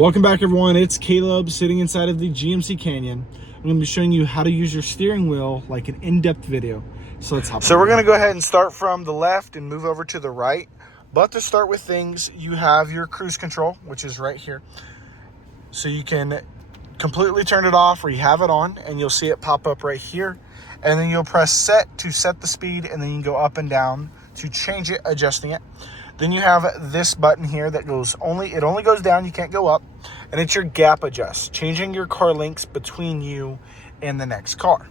Welcome back, everyone. It's Caleb sitting inside of the GMC Canyon. I'm going to be showing you how to use your steering wheel like an in-depth video. So let's hop. So we're going to go ahead and start from the left and move over to the right. But to start with things, you have your cruise control, which is right here. So you can completely turn it off, or you have it on, and you'll see it pop up right here. And then you'll press set to set the speed, and then you can go up and down to change it, adjusting it. Then you have this button here that goes it only goes down, you can't go up, and it's your gap adjust, changing your car links between you and the next car.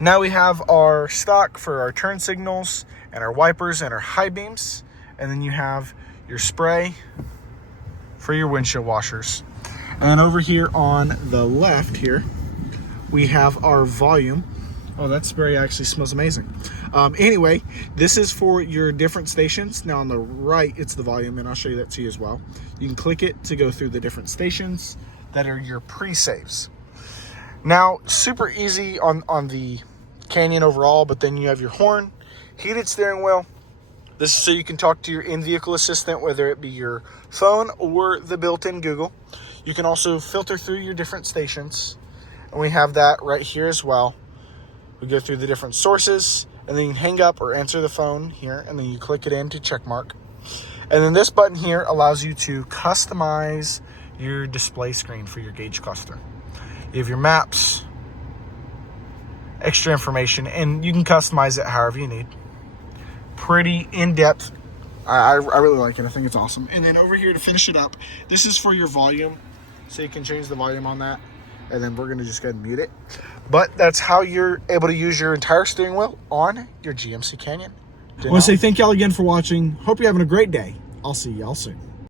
Now we have our stock for our turn signals and our wipers and our high beams, and then you have your spray for your windshield washers. And over here on the left here, we have our volume. Oh, that spray actually smells amazing. Anyway, this is for your different stations. Now on the right, it's the volume, and I'll show you that to you as well. You can click it to go through the different stations that are your pre-saves. Now, super easy on the Canyon overall, but then you have your horn, heated steering wheel. This is so you can talk to your in-vehicle assistant, whether it be your phone or the built-in Google. You can also filter through your different stations, and we have that right here as well. We go through the different sources, and then you can hang up or answer the phone here, and then you click it in to check mark. And then this button here allows you to customize your display screen for your gauge cluster. You have your maps, extra information, and you can customize it however you need. Pretty in-depth. I really like it. I think it's awesome. And then over here to finish it up, this is for your volume, so you can change the volume on that. And then we're going to just go ahead and mute it. But that's how you're able to use your entire steering wheel on your GMC Canyon. I want to say thank y'all again for watching. Hope you're having a great day. I'll see y'all soon.